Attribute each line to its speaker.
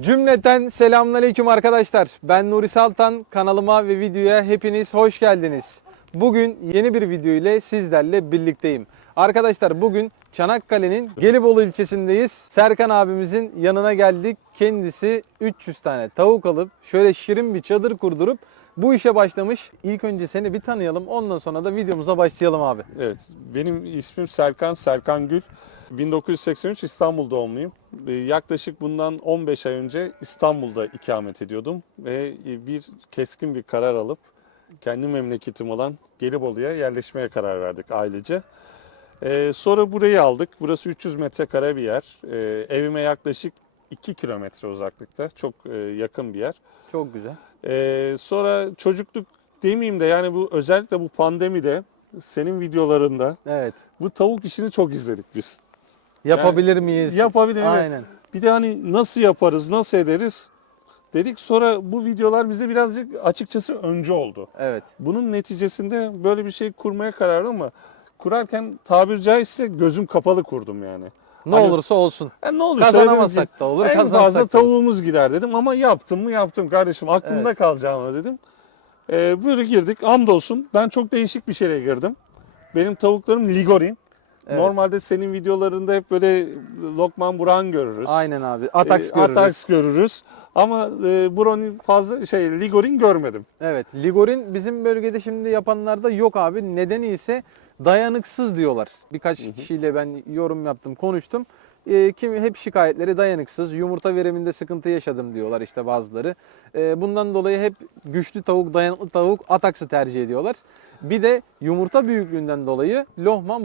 Speaker 1: Cümleten selamünaleyküm arkadaşlar. Ben Nuri Saltan. Kanalıma ve videoya hepiniz hoş geldiniz. Bugün yeni bir video ile sizlerle birlikteyim. Arkadaşlar bugün Çanakkale'nin Gelibolu ilçesindeyiz. Serkan abimizin yanına geldik. Kendisi 300 tane tavuk alıp şöyle şirin bir çadır kurdurup bu işe başlamış. İlk önce seni bir tanıyalım. Ondan sonra da videomuza başlayalım abi.
Speaker 2: Evet, benim ismim Serkan, Serkan Gül. 1983 İstanbul doğumluyum. Ee, Yaklaşık bundan 15 ay önce İstanbul'da ikamet ediyordum ve e, bir keskin bir karar alıp kendi memleketim olan Gelibolu'ya yerleşmeye karar verdik ailece. Ee, sonra burayı aldık. Burası 300 metrekare bir yer. Ee, evime yaklaşık 2 kilometre uzaklıkta. Çok e, yakın bir yer.
Speaker 1: Çok güzel.
Speaker 2: Ee, sonra çocukluk demeyeyim de yani bu özellikle bu pandemide senin videolarında
Speaker 1: Evet.
Speaker 2: bu tavuk işini çok izledik biz.
Speaker 1: Yapabilir miyiz?
Speaker 2: Yapabilir evet.
Speaker 1: Aynen.
Speaker 2: Bir de hani nasıl yaparız, nasıl ederiz dedik. Sonra bu videolar bize birazcık açıkçası önce oldu.
Speaker 1: Evet.
Speaker 2: Bunun neticesinde böyle bir şey kurmaya karar verdim ama kurarken tabir caizse gözüm kapalı kurdum yani.
Speaker 1: Ne
Speaker 2: Hani-
Speaker 1: olursa olsun.
Speaker 2: Yani ne olursa dedim
Speaker 1: Kazanamasak da olur,
Speaker 2: en
Speaker 1: kazansak
Speaker 2: fazla
Speaker 1: da
Speaker 2: tavuğumuz gider dedim ama yaptım mı yaptım kardeşim aklımda
Speaker 1: Evet.
Speaker 2: kalacağını dedim. Ee, böyle girdik hamdolsun ben çok değişik bir şeye girdim. Benim tavuklarım Ligorin.
Speaker 1: Evet.
Speaker 2: Normalde senin videolarında hep böyle Lokman Buran görürüz.
Speaker 1: Aynen abi. Atax
Speaker 2: Ee,
Speaker 1: görürüz.
Speaker 2: Atax görürüz. Ama e, Brony fazla şey Ligorin görmedim.
Speaker 1: Evet. Ligorin bizim bölgede şimdi yapanlarda yok abi. Nedeni ise dayanıksız diyorlar. Birkaç kişiyle ben yorum yaptım, konuştum. Ee, kimi hep şikayetleri dayanıksız. Yumurta veriminde sıkıntı yaşadım diyorlar işte bazıları. Ee, bundan dolayı hep güçlü tavuk, dayanıklı tavuk Atax'ı tercih ediyorlar. Bir de yumurta büyüklüğünden dolayı Lohman